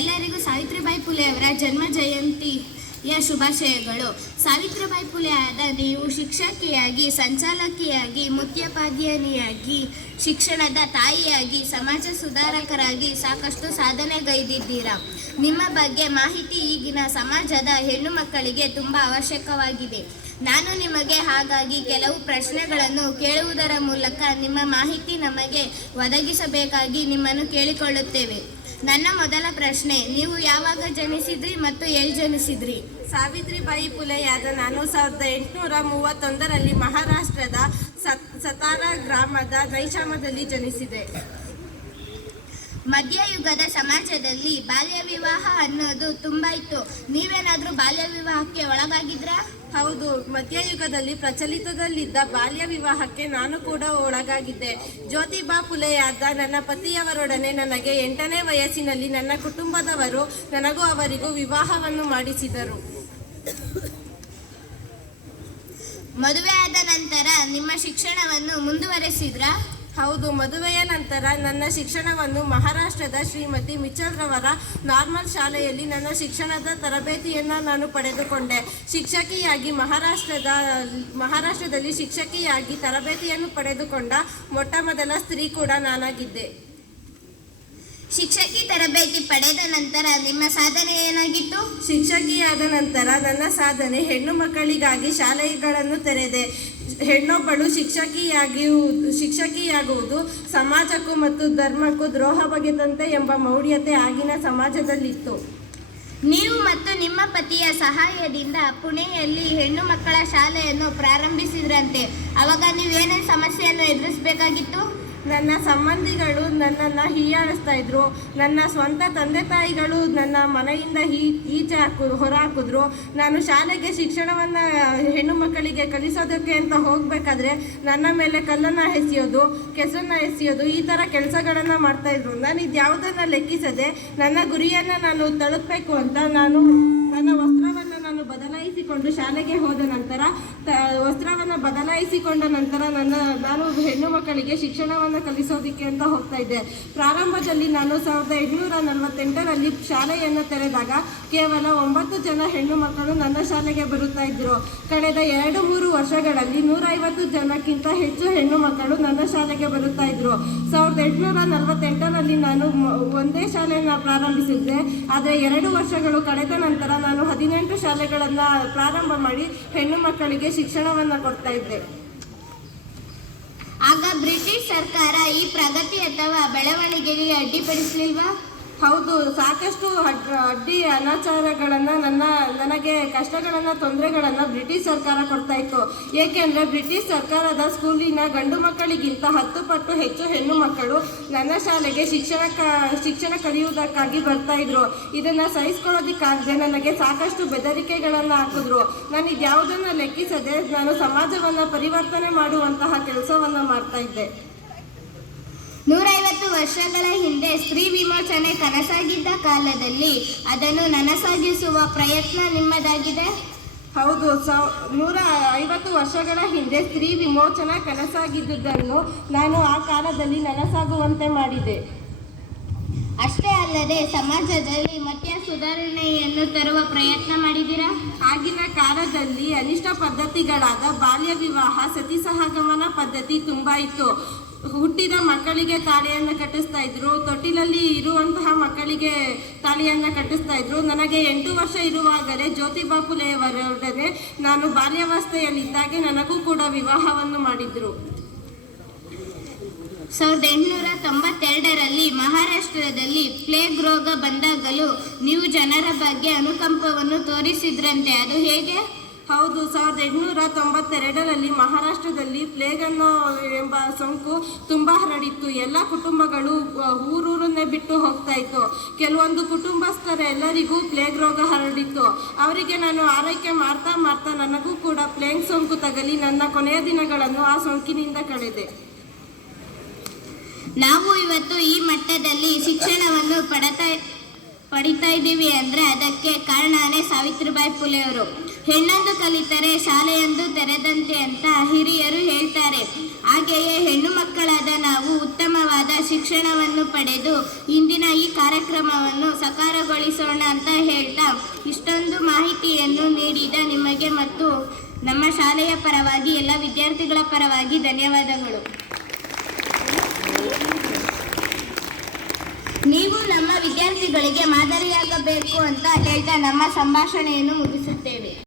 ಎಲ್ಲರಿಗೂ ಸಾವಿತ್ರಿಬಾಯಿ ಫುಲೆಯವರ ಜನ್ಮ ಜಯಂತಿಯ ಶುಭಾಶಯಗಳು. ಸಾವಿತ್ರಿಬಾಯಿ ಫುಲೆ ಆದ ನೀವು ಶಿಕ್ಷಕಿಯಾಗಿ, ಸಂಚಾಲಕಿಯಾಗಿ, ಮುಖ್ಯೋಪಾಧ್ಯಾಯಿನಿಯಾಗಿ, ಶಿಕ್ಷಣದ ತಾಯಿಯಾಗಿ, ಸಮಾಜ ಸುಧಾರಕರಾಗಿ ಸಾಕಷ್ಟು ಸಾಧನೆಗೈದಿದ್ದೀರಾ. ನಿಮ್ಮ ಬಗ್ಗೆ ಮಾಹಿತಿ ಈಗಿನ ಸಮಾಜದ ಹೆಣ್ಣು ಮಕ್ಕಳಿಗೆ ತುಂಬ ಅವಶ್ಯಕವಾಗಿದೆ. ನಾನು ನಿಮಗೆ ಹಾಗಾಗಿ ಕೆಲವು ಪ್ರಶ್ನೆಗಳನ್ನು ಕೇಳುವುದರ ಮೂಲಕ ನಿಮ್ಮ ಮಾಹಿತಿ ನಮಗೆ ಒದಗಿಸಬೇಕಾಗಿ ನಿಮ್ಮನ್ನು ಕೇಳಿಕೊಳ್ಳುತ್ತೇವೆ. ನನ್ನ ಮೊದಲ ಪ್ರಶ್ನೆ, ನೀವು ಯಾವಾಗ ಜನಿಸಿದ್ರಿ ಮತ್ತು ಎಲ್ಲಿ ಜನಿಸಿದ್ರಿ? ಸಾವಿತ್ರಿಬಾಯಿ ಫುಲೆಯಾದ ನಾನು 1831ರಲ್ಲಿ ಮಹಾರಾಷ್ಟ್ರದ ಸತಾರಾ ಗ್ರಾಮದ ನೈಶಾಮದಲ್ಲಿ ಜನಿಸಿದೆ. ಮಧ್ಯಯುಗದ ಸಮಾಜದಲ್ಲಿ ಬಾಲ್ಯ ವಿವಾಹ ಅನ್ನೋದು ತುಂಬ ಇತ್ತು. ನೀವೇನಾದರೂ ಬಾಲ್ಯ ವಿವಾಹಕ್ಕೆ ಒಳಗಾಗಿದ್ರಾ? ಹೌದು, ಮಧ್ಯಯುಗದಲ್ಲಿ ಪ್ರಚಲಿತದಲ್ಲಿದ್ದ ಬಾಲ್ಯ ವಿವಾಹಕ್ಕೆ ನಾನು ಕೂಡ ಒಳಗಾಗಿದ್ದೆ. ಜ್ಯೋತಿಬಾ ಫುಲೆಯಾದ ನನ್ನ ಪತಿಯವರೊಡನೆ ನನಗೆ 8ನೇ ವಯಸ್ಸಿನಲ್ಲಿ ನನ್ನ ಕುಟುಂಬದವರು ನನಗೂ ಅವರಿಗೂ ವಿವಾಹವನ್ನು ಮಾಡಿಸಿದರು. ಮದುವೆಯಾದ ನಂತರ ನಿಮ್ಮ ಶಿಕ್ಷಣವನ್ನು ಮುಂದುವರೆಸಿದ್ರಾ? ಹೌದು, ಮದುವೆಯ ನಂತರ ನನ್ನ ಶಿಕ್ಷಣವನ್ನು ಮಹಾರಾಷ್ಟ್ರದ ಶ್ರೀಮತಿ ಮಿಚಲ್ರವರ ನಾರ್ಮಲ್ ಶಾಲೆಯಲ್ಲಿ ನನ್ನ ಶಿಕ್ಷಣದ ತರಬೇತಿಯನ್ನು ನಾನು ಪಡೆದುಕೊಂಡೆ. ಶಿಕ್ಷಕಿಯಾಗಿ ಮಹಾರಾಷ್ಟ್ರದಲ್ಲಿ ಶಿಕ್ಷಕಿಯಾಗಿ ತರಬೇತಿಯನ್ನು ಪಡೆದುಕೊಂಡ ಮೊಟ್ಟ ಮೊದಲ ಸ್ತ್ರೀ ಕೂಡ ನಾನಾಗಿದ್ದೆ. ಶಿಕ್ಷಕಿ ತರಬೇತಿ ಪಡೆದ ನಂತರ ನಿಮ್ಮ ಸಾಧನೆ ಏನಾಗಿತ್ತು? ಶಿಕ್ಷಕಿಯಾದ ನಂತರ ನನ್ನ ಸಾಧನೆ ಹೆಣ್ಣು ಮಕ್ಕಳಿಗಾಗಿ ಶಾಲೆಗಳನ್ನು ತೆರೆದೆ. ಹೆಣ್ಣೊಬ್ಬಳು ಶಿಕ್ಷಕಿಯಾಗುವುದು ಸಮಾಜಕ್ಕೂ ಮತ್ತು ಧರ್ಮಕ್ಕೂ ದ್ರೋಹ ಬಗೆದಂತೆ ಎಂಬ ಮೌಢ್ಯತೆ ಆಗಿನ ಸಮಾಜದಲ್ಲಿತ್ತು. ನೀವು ಮತ್ತು ನಿಮ್ಮ ಪತಿಯ ಸಹಾಯದಿಂದ ಪುಣೆಯಲ್ಲಿ ಹೆಣ್ಣು ಮಕ್ಕಳ ಶಾಲೆಯನ್ನು ಪ್ರಾರಂಭಿಸಿದ್ರಂತೆ. ಅವಾಗ ನೀವೇನೇನು ಸಮಸ್ಯೆಯನ್ನು ಎದುರಿಸಬೇಕಾಗಿತ್ತು? ನನ್ನ ಸಂಬಂಧಿಗಳು ನನ್ನನ್ನು ಹೀಯಾಳಿಸ್ತಾ ಇದ್ರು. ನನ್ನ ಸ್ವಂತ ತಂದೆ ತಾಯಿಗಳು ನನ್ನ ಮನೆಯಿಂದ ಹೊರ ಹಾಕಿದ್ರು. ನಾನು ಶಾಲೆಗೆ ಶಿಕ್ಷಣವನ್ನು ಹೆಣ್ಣು ಮಕ್ಕಳಿಗೆ ಕಲಿಸೋದಕ್ಕೆ ಅಂತ ಹೋಗಬೇಕಾದ್ರೆ ನನ್ನ ಮೇಲೆ ಕಲ್ಲನ್ನು ಎಸೆಯೋದು, ಕೆಸರನ್ನು ಎಸೆಯೋದು, ಈ ಥರ ಕೆಲಸಗಳನ್ನು ಮಾಡ್ತಾಯಿದ್ರು. ನಾನು ಇದ್ಯಾವುದನ್ನು ಲೆಕ್ಕಿಸದೆ ನನ್ನ ಗುರಿಯನ್ನು ನಾನು ತಲುಪಬೇಕು ಅಂತ ನನ್ನ ವಸ್ತ್ರವನ್ನು ನಾನು ಬದಲಾಯಿಸಿಕೊಂಡು ಶಾಲೆಗೆ ಹೋದ ನಂತರ ವಸ್ತ್ರವನ್ನು ಬದಲಾಯಿಸಿಕೊಂಡ ನಂತರ ನಾನು ಹೆಣ್ಣು ಮಕ್ಕಳಿಗೆ ಶಿಕ್ಷಣವನ್ನು ಕಲಿಸೋದಕ್ಕೆ ಅಂತ ಹೋಗ್ತಾ ಇದ್ದೆ. ಪ್ರಾರಂಭದಲ್ಲಿ ನಾನು 1848ರಲ್ಲಿ ಶಾಲೆಯನ್ನು ತೆರೆದಾಗ ಕೇವಲ 9 ಜನ ಹೆಣ್ಣು ಮಕ್ಕಳು ನನ್ನ ಶಾಲೆಗೆ ಬರುತ್ತಾ ಇದ್ದರು. ಕಳೆದ 2-3 ವರ್ಷಗಳಲ್ಲಿ 150 ಜನಕ್ಕಿಂತ ಹೆಚ್ಚು ಹೆಣ್ಣು ಮಕ್ಕಳು ನನ್ನ ಶಾಲೆಗೆ ಬರುತ್ತಾ ಇದ್ದರು. 1848ರಲ್ಲಿ ನಾನು ಒಂದೇ ಶಾಲೆಯನ್ನು ಪ್ರಾರಂಭಿಸಿದ್ದೆ. ಆದರೆ 2 ವರ್ಷಗಳು ಕಳೆದ ನಂತರ ನಾನು 18 ಶಾಲೆಗಳನ್ನು ಪ್ರಾರಂಭ ಮಾಡಿ ಹೆಣ್ಣು ಮಕ್ಕಳಿಗೆ ಶಿಕ್ಷಣವನ್ನು ಕೊಡ್ತಾ ಇದ್ದೆ. ಆಗ ಬ್ರಿಟಿಷ್ ಸರ್ಕಾರ ಈ ಪ್ರಗತಿ ಅಥವಾ ಬೆಳವಣಿಗೆಗೆ ಅಡ್ಡಿಪಡಿಸಲಿಲ್ವಾ? ಹೌದು, ಸಾಕಷ್ಟು ಅಡ್ಡಿ ಅನಾಚಾರಗಳನ್ನು ನನಗೆ ಕಷ್ಟಗಳನ್ನು, ತೊಂದರೆಗಳನ್ನು ಬ್ರಿಟಿಷ್ ಸರ್ಕಾರ ಕೊಡ್ತಾ ಇತ್ತು. ಏಕೆಂದರೆ ಬ್ರಿಟಿಷ್ ಸರ್ಕಾರದ ಸ್ಕೂಲಿನ ಗಂಡು ಮಕ್ಕಳಿಗಿಂತ 10 ಪಟ್ಟು ಹೆಚ್ಚು ಹೆಣ್ಣು ಮಕ್ಕಳು ನನ್ನ ಶಾಲೆಗೆ ಶಿಕ್ಷಣ ಕಲಿಯುವುದಕ್ಕಾಗಿ ಬರ್ತಾ ಇದ್ರು. ಇದನ್ನು ಸಹಿಸ್ಕೊಳ್ಳೋದಕ್ಕಾಗದೆ ನನಗೆ ಸಾಕಷ್ಟು ಬೆದರಿಕೆಗಳನ್ನು ಹಾಕಿದ್ರು. ನಾನು ಇದ್ಯಾವುದನ್ನು ಲೆಕ್ಕಿಸದೆ ನಾನು ಸಮಾಜವನ್ನು ಪರಿವರ್ತನೆ ಮಾಡುವಂತಹ ಕೆಲಸವನ್ನು ಮಾಡ್ತಾ ಇದ್ದೆ. 150 ವರ್ಷಗಳ ಹಿಂದೆ ಸ್ತ್ರೀ ವಿಮೋಚನೆ ಕನಸಾಗಿದ್ದ ಕಾಲದಲ್ಲಿ ಅದನ್ನು ನನಸಾಗಿಸುವ ಪ್ರಯತ್ನ ನಿಮ್ಮದಾಗಿದೆ. ಹೌದು, 150 ವರ್ಷಗಳ ಹಿಂದೆ ಸ್ತ್ರೀ ವಿಮೋಚನಾ ಕನಸಾಗಿದ್ದುದನ್ನು ನಾನು ಆ ಕಾಲದಲ್ಲಿ ನನಸಾಗುವಂತೆ ಮಾಡಿದೆ. ಅಷ್ಟೇ ಅಲ್ಲದೆ ಸಮಾಜದಲ್ಲಿ ಮತ್ತೆ ಸುಧಾರಣೆಯನ್ನು ತರುವ ಪ್ರಯತ್ನ ಮಾಡಿದ್ದೀರಾ? ಆಗಿನ ಕಾಲದಲ್ಲಿ ಅನಿಷ್ಟ ಪದ್ಧತಿಗಳಾದ ಬಾಲ್ಯ ವಿವಾಹ, ಸತಿ ಸಹಗಮನ ಪದ್ಧತಿ ತುಂಬ ಇತ್ತು. ಹುಟ್ಟಿದ ಮಕ್ಕಳಿಗೆ ತಾಳಿಯನ್ನು ಕಟ್ಟಿಸ್ತಾ ಇದ್ರು, ತೊಟ್ಟಿಲಲ್ಲಿ ಇರುವಂತಹ ಮಕ್ಕಳಿಗೆ ತಾಳಿಯನ್ನು ಕಟ್ಟಿಸ್ತಾ ಇದ್ರು. ನನಗೆ 8 ವರ್ಷ ಇರುವಾಗಲೇ ಜ್ಯೋತಿಬಾ ಫುಲೆಯವರೊಡನೆ ನಾನು ಬಾಲ್ಯಾವಸ್ಥೆಯಲ್ಲಿದ್ದಾಗೆ ನನಗೂ ಕೂಡ ವಿವಾಹವನ್ನು ಮಾಡಿದ್ರು. 1892ರಲ್ಲಿ ಮಹಾರಾಷ್ಟ್ರದಲ್ಲಿ ಪ್ಲೇಗ್ ರೋಗ ಬಂದಾಗಲೂ ನೀವು ಜನರ ಬಗ್ಗೆ ಅನುಕಂಪವನ್ನು ತೋರಿಸಿದ್ರಂತೆ, ಅದು ಹೇಗೆ? ಹೌದು, 1892ರಲ್ಲಿ ಮಹಾರಾಷ್ಟ್ರದಲ್ಲಿ ಪ್ಲೇಗ್ ಎಂಬ ಸೋಂಕು ತುಂಬ ಹರಡಿತ್ತು. ಎಲ್ಲ ಕುಟುಂಬಗಳು ಊರನ್ನೇ ಬಿಟ್ಟು ಹೋಗ್ತಾ ಇತ್ತು. ಕೆಲವೊಂದು ಕುಟುಂಬಸ್ಥರೆಲ್ಲರಿಗೂ ಪ್ಲೇಗ್ ರೋಗ ಹರಡಿತ್ತು. ಅವರಿಗೆ ನಾನು ಆರೈಕೆ ಮಾಡ್ತಾ ನನಗೂ ಕೂಡ ಪ್ಲೇಗ್ ಸೋಂಕು ತಗಲಿ ನನ್ನ ಕೊನೆಯ ದಿನಗಳನ್ನು ಆ ಸೋಂಕಿನಿಂದ ಕಳೆದೆ. ನಾವು ಇವತ್ತು ಈ ಮಟ್ಟದಲ್ಲಿ ಶಿಕ್ಷಣವನ್ನು ಪಡಿತಾ ಇದ್ದೀವಿ ಅಂದರೆ ಅದಕ್ಕೆ ಕಾರಣನೇ ಸಾವಿತ್ರಿಬಾಯಿ ಫುಲೆಯವರು. ಹೆಣ್ಣೊಂದು ಕಲಿತರೆ ಶಾಲೆಯೊಂದು ತೆರೆದಂತೆ ಅಂತ ಹಿರಿಯರು ಹೇಳ್ತಾರೆ. ಹಾಗೆಯೇ ಹೆಣ್ಣು ಮಕ್ಕಳಾದ ನಾವು ಉತ್ತಮವಾದ ಶಿಕ್ಷಣವನ್ನು ಪಡೆದು ಇಂದಿನ ಈ ಕಾರ್ಯಕ್ರಮವನ್ನು ಸಕಾರಗೊಳಿಸೋಣ ಅಂತ ಹೇಳ್ತಾ ಇಷ್ಟೊಂದು ಮಾಹಿತಿಯನ್ನು ನೀಡಿದ ನಿಮಗೆ ಮತ್ತು ನಮ್ಮ ಶಾಲೆಯ ಪರವಾಗಿ ಎಲ್ಲ ವಿದ್ಯಾರ್ಥಿಗಳ ಪರವಾಗಿ ಧನ್ಯವಾದಗಳು. ನೀವು ನಮ್ಮ ವಿದ್ಯಾರ್ಥಿಗಳಿಗೆ ಮಾದರಿಯಾಗಬೇಕು ಅಂತ ಹೇಳ್ತಾ ನಮ್ಮ ಸಂಭಾಷಣೆಯನ್ನು ಮುಗಿಸುತ್ತೇವೆ.